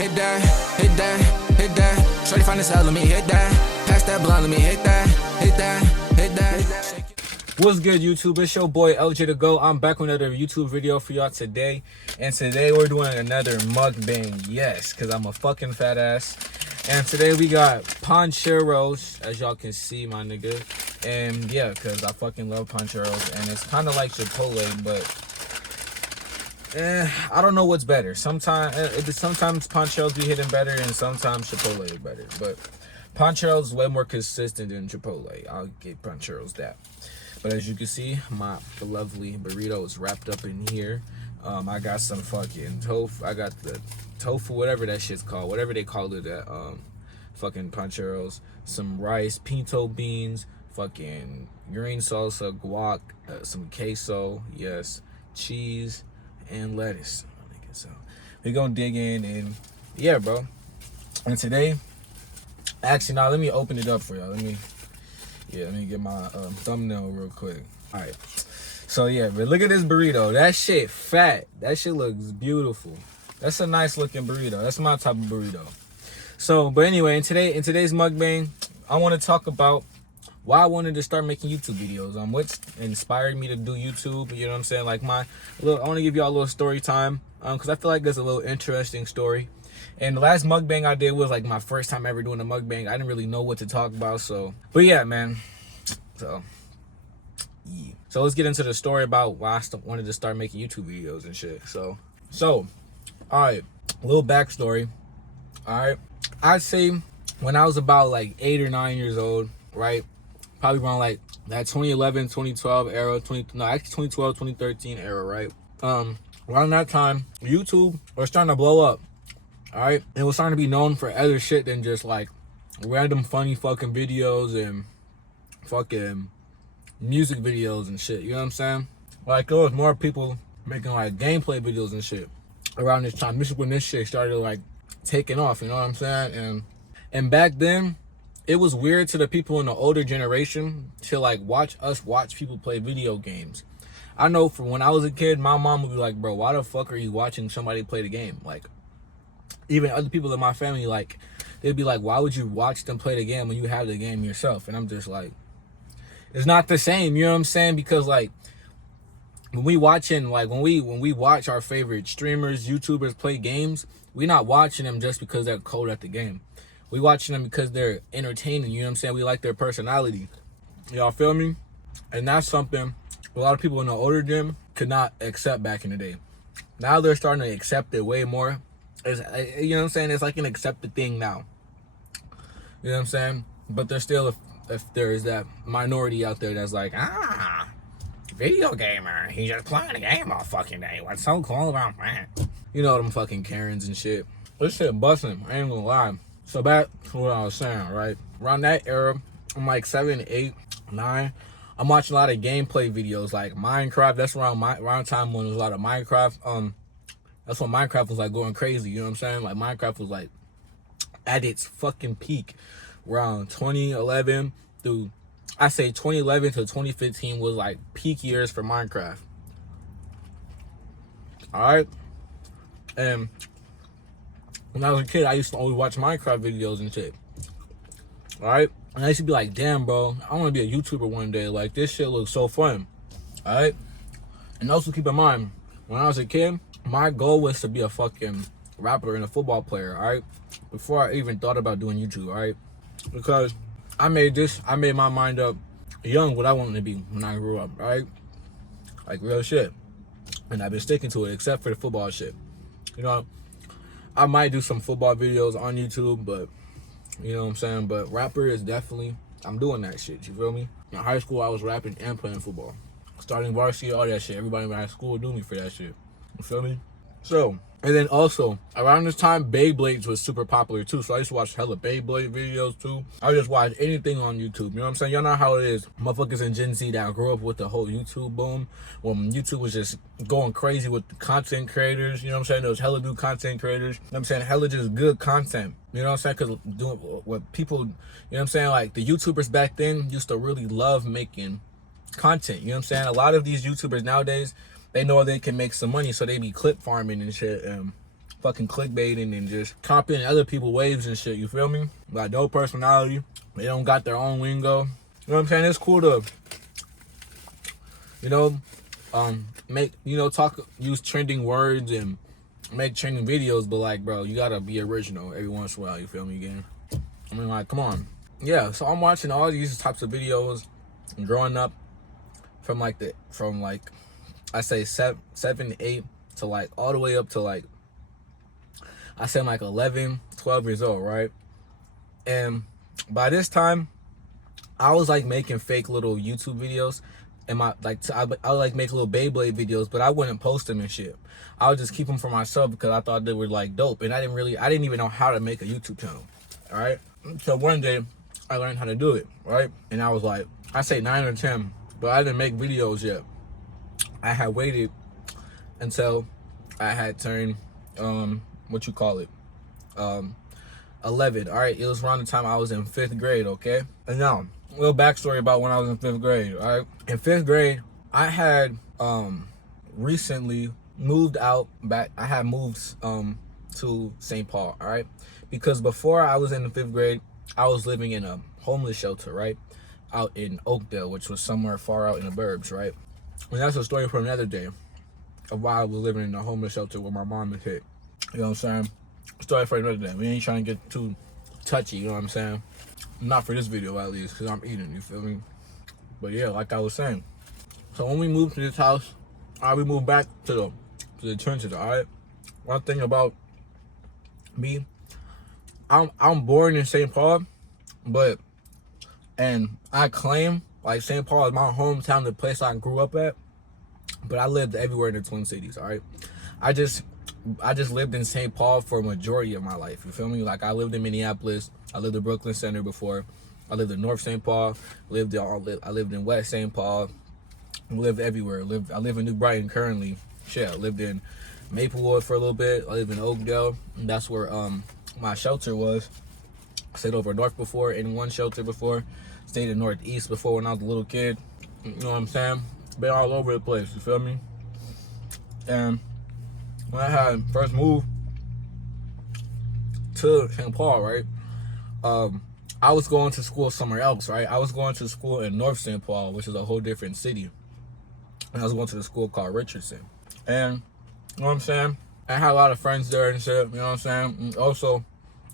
hit that, hit that, hit that. Shorty find this element, hit that. Pass that blunt, let me hit that, hit that, hit that. What's good, YouTube? It's your boy LJ to Go. I'm back with another YouTube video for y'all today. And today we're doing another mukbang. Yes, because I'm a fucking fat ass. And today we got Pancheros, as y'all can see, my nigga. And yeah, because I fucking love Pancheros. And it's kind of like Chipotle, but I don't know what's better. Sometimes Pancheros be hitting better and sometimes Chipotle is better. But Pancheros is way more consistent than Chipotle. I'll give Pancheros that. But as you can see, my lovely burrito is wrapped up in here. I got some fucking tofu. I got the tofu, whatever that shit's called, whatever they call it at fucking Pancheros. Some rice, pinto beans, fucking green salsa, guac, some queso, yes, cheese, and lettuce. So we're gonna dig in and yeah, bro. And today, actually, now let me open it up for y'all. Let me get my thumbnail real quick. All right. So yeah, but look at this burrito. That shit fat. That shit looks beautiful. That's a nice looking burrito. That's my type of burrito. So, but anyway, in today's mukbang, I want to talk about why I wanted to start making YouTube videos. What's inspired me to do YouTube. You know what I'm saying? Like I want to give y'all a little story time. Because I feel like there's a little interesting story. And the last mukbang I did was like my first time ever doing a mukbang. I didn't really know what to talk about. So, but yeah, man. So, yeah. So let's get into the story about why I wanted to start making YouTube videos and shit. So, all right, a little backstory. All right, I'd say when I was about like 8 or 9 years old, right? Probably around like that 2011, 2012 era, actually 2012, 2013 era, right? Around that time, YouTube was starting to blow up. All right, it was starting to be known for other shit than just like random funny fucking videos and fucking music videos and shit. You know what I'm saying? Like there was more people making like gameplay videos and shit around this time. This is when this shit started like taking off. You know what I'm saying? And back then, it was weird to the people in the older generation to like watch people play video games. I know from when I was a kid, my mom would be like, "Bro, why the fuck are you watching somebody play the game?" Like. Even other people in my family, like, they'd be like, why would you watch them play the game when you have the game yourself? And I'm just like, it's not the same, you know what I'm saying? Because, like, when we watch our favorite streamers, YouTubers play games, we're not watching them just because they're cold at the game. We watching them because they're entertaining, you know what I'm saying? We like their personality. Y'all feel me? And that's something a lot of people in the older gym could not accept back in the day. Now they're starting to accept it way more. You know what I'm saying? It's like an accepted thing now. You know what I'm saying? But there's still, if there's that minority out there that's like, video gamer. He's just playing the game all fucking day. What's so cool about that? You know them fucking Karens and shit. This shit busting. I ain't gonna lie. So back to what I was saying, right? Around that era, I'm like 7, 8, 9. I'm watching a lot of gameplay videos like Minecraft. That's around time when there was a lot of Minecraft. That's when Minecraft was like going crazy, you know what I'm saying? Like Minecraft was like at its fucking peak around 2011 through, I say 2011 to 2015 was like peak years for Minecraft. All right. And when I was a kid, I used to always watch Minecraft videos and shit. All right. And I used to be like, damn, bro, I want to be a YouTuber one day. Like this shit looks so fun. All right. And also keep in mind, when I was a kid, my goal was to be a fucking rapper and a football player, all right? Before I even thought about doing YouTube, all right? Because I made my mind up young what I wanted to be when I grew up, all right? Like real shit. And I've been sticking to it, except for the football shit. You know, I might do some football videos on YouTube, but you know what I'm saying? But rapper is definitely, I'm doing that shit, you feel me? In high school, I was rapping and playing football. Starting varsity, all that shit. Everybody in my school knew me for that shit. You feel me? So, and then also, around this time, Beyblades was super popular too. So I used to watch hella Beyblade videos too. I just watch anything on YouTube. You know what I'm saying? Y'all know how it is. Motherfuckers in Gen Z that grew up with the whole YouTube boom. When YouTube was just going crazy with the content creators. You know what I'm saying? Those hella new content creators. You know what I'm saying? Hella just good content. You know what I'm saying? Because doing what people, you know what I'm saying? Like the YouTubers back then used to really love making content. You know what I'm saying? A lot of these YouTubers nowadays, they know they can make some money, so they be clip farming and shit. fucking clickbaiting and just copying other people's waves and shit, you feel me? Like, no personality. They don't got their own lingo. You know what I'm saying? It's cool to, you know, make, you know, use trending words and make trending videos, but like, bro, you gotta be original every once in a while, you feel me, again? I mean, like, come on. Yeah, so I'm watching all these types of videos growing up from I say 7, 8 to like all the way up to like, I say like 11, 12 years old, right? And by this time, I was like making fake little YouTube videos, and I would like make little Beyblade videos, but I wouldn't post them and shit. I would just keep them for myself because I thought they were like dope, and I didn't even know how to make a YouTube channel. All right, so one day I learned how to do it, right? And I was like, I say 9 or 10, but I didn't make videos yet. I had waited until I had turned 11. All right, it was around the time I was in 5th grade, okay? And now, a little backstory about when I was in 5th grade, all right? In 5th grade, I had recently moved out back. I had moved to St. Paul, all right? Because before I was in the 5th grade, I was living in a homeless shelter, right? Out in Oakdale, which was somewhere far out in the burbs, right? And that's a story for another day of why I was living in a homeless shelter where my mom was hit. You know what I'm saying? Story for another day. We ain't trying to get too touchy, you know what I'm saying? Not for this video, at least, because I'm eating, you feel me? But yeah, like I was saying. So when we moved to this house, we moved back to the trenches, all right? One thing about me, I'm born in St. Paul, and I claim, like, St. Paul is my hometown, the place I grew up at, but I lived everywhere in the Twin Cities, all right? I just lived in St. Paul for a majority of my life, you feel me? Like, I lived in Minneapolis, I lived in Brooklyn Center before, I lived in North St. Paul, I lived in West St. Paul, I lived everywhere. I live in New Brighton currently. Shit, I lived in Maplewood for a little bit, I lived in Oakdale, and that's where my shelter was. I stayed over North before, in one shelter before, stayed in Northeast before when I was a little kid, you know what I'm saying? Been all over the place, you feel me? And when I had first moved to St. Paul, right, I was going to school somewhere else, right? I was going to school in North St. Paul, which is a whole different city. And I was going to the school called Richardson. And, you know what I'm saying? I had a lot of friends there and shit, you know what I'm saying? And also,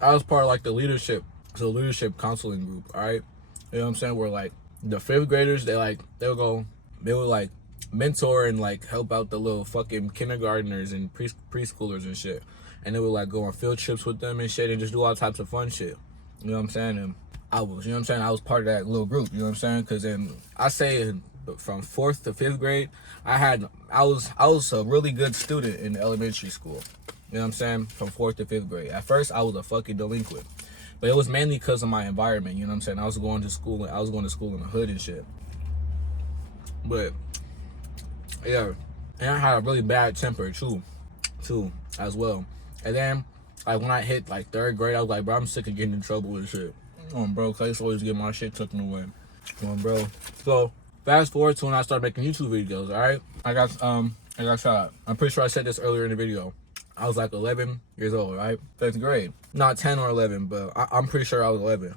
I was part of like the leadership counseling group, all right? You know what I'm saying? Where like the 5th graders, they would like mentor and like help out the little fucking kindergartners and preschoolers and shit. And they would like go on field trips with them and shit and just do all types of fun shit. You know what I'm saying? And I was part of that little group, you know what I'm saying? Because then I say from 4th to 5th grade, I was a really good student in elementary school. You know what I'm saying? From 4th to 5th grade. At first, I was a fucking delinquent. But it was mainly because of my environment, you know what I'm saying? I was going to school in the hood and shit. But yeah, and I had a really bad temper too, as well. And then, like, when I hit like 3rd grade, I was like, bro, I'm sick of getting in trouble and shit. Bro, cause I used to always get my shit taken away. Bro. So fast forward to when I started making YouTube videos. All right, I got shot. I'm pretty sure I said this earlier in the video. I was like 11 years old, right? 5th grade, not 10 or 11, but I'm pretty sure I was 11.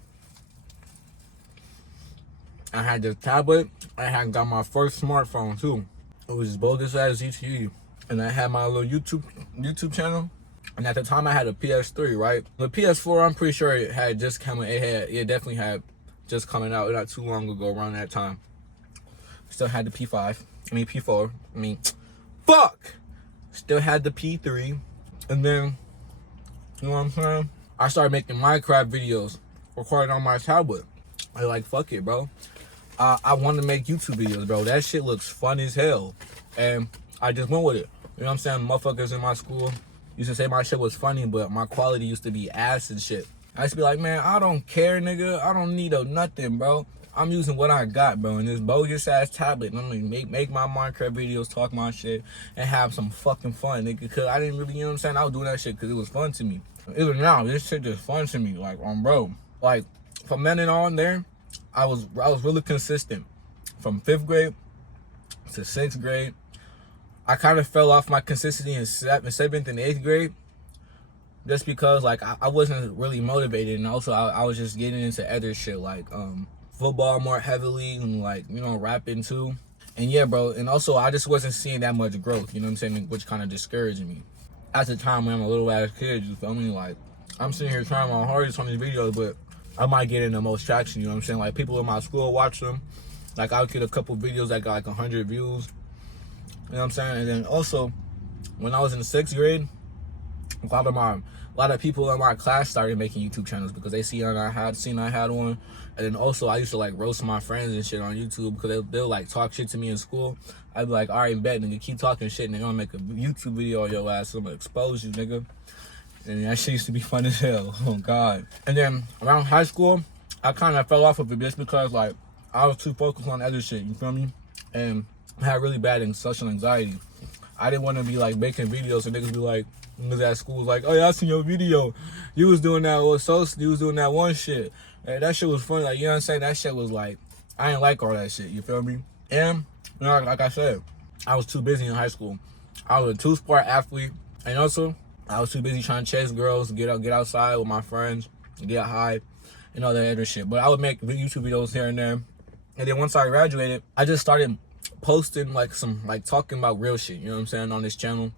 I had this tablet. I had got my first smartphone too. It was as bogus as ZTE, and I had my little YouTube channel. And at the time, I had a PS3, right? The PS4, I'm pretty sure it had just come. It definitely had just coming out not too long ago, around that time. Still had the P4. Fuck. Still had the P3, and then, you know what I'm saying? I started making Minecraft videos, recording on my tablet. I like, fuck it, bro. I want to make YouTube videos, bro. That shit looks fun as hell, and I just went with it. You know what I'm saying? Motherfuckers in my school used to say my shit was funny, but my quality used to be ass and shit. I used to be like, man, I don't care, nigga. I don't need nothing, bro. I'm using what I got, bro, in this bogus ass tablet. And I'm gonna make my Minecraft videos, talk my shit, and have some fucking fun, nigga. Cause I didn't really, you know what I'm saying? I was doing that shit cause it was fun to me. Even now, this shit just fun to me. Like, bro, like from then and on there, I was really consistent. From 5th grade to 6th grade, I kind of fell off my consistency in 7th and 8th grade, just because like I wasn't really motivated, and also I was just getting into other shit like football more heavily, and like, you know, rapping too. And yeah, bro, and also I just wasn't seeing that much growth, you know what I'm saying, which kind of discouraged me. At the time when I'm a little ass kid, you feel me? Like, I'm sitting here trying my hardest on these videos, but I might get in the most traction, you know what I'm saying? Like, people in my school watch them. Like, I'll get a couple videos that got like 100 views, you know what I'm saying? And then also, when I was in the 6th grade, a lot of people in my class started making YouTube channels because they seen I had one. And then also I used to like roast my friends and shit on YouTube because they'll like talk shit to me in school. I'd be like, all right, bet, nigga, keep talking shit and they're gonna make a YouTube video on your ass, so I'm gonna expose you, nigga. And that shit used to be fun as hell. Oh God. And then around high school, I kind of fell off of it just because like I was too focused on other shit, you feel me? And I had really bad social anxiety. I didn't want to be like making videos and niggas be like, niggas at school was like, oh yeah, I seen your video. You was doing that one shit. And that shit was funny, like, you know what I'm saying? That shit was like, I ain't like all that shit, you feel me? And, you know, like I said, I was too busy in high school. I was a 2-sport athlete, and also, I was too busy trying to chase girls, get outside with my friends, get high, and all that other shit. But I would make YouTube videos here and there. And then once I graduated, I just started posting like talking about real shit, you know what I'm saying, on this channel.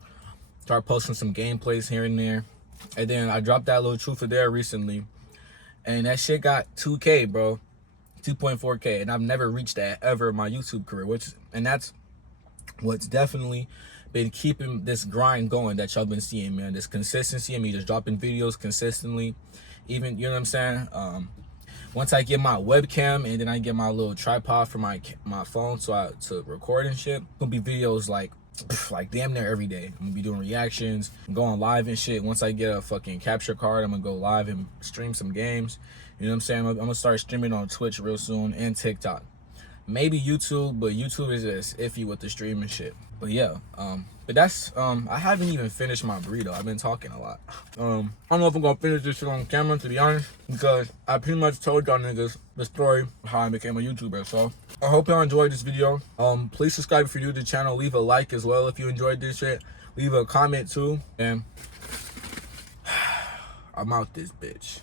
Started posting some gameplays here and there. And then I dropped that little truth or dare recently. And that shit got 2K, bro. 2.4K. And I've never reached that ever in my YouTube career. And that's what's definitely been keeping this grind going that y'all been seeing, man. This consistency and me just dropping videos consistently. Even, you know what I'm saying? Once I get my webcam and then I get my little tripod for my phone to record and shit, gonna be videos like damn near every day. I'm gonna be doing reactions, going live and shit. Once I get a fucking capture card, I'm gonna go live and stream some games. You know what I'm saying? I'm gonna start streaming on Twitch real soon and TikTok. Maybe YouTube, but YouTube is just iffy with the streaming shit. But yeah, but that's, I haven't even finished my burrito. I've been talking a lot. I don't know if I'm gonna finish this shit on camera, to be honest, because I pretty much told y'all niggas the story of how I became a YouTuber. So I hope y'all enjoyed this video. Please subscribe if you're new to the channel. Leave a like as well if you enjoyed this shit. Leave a comment too. And I'm out this bitch.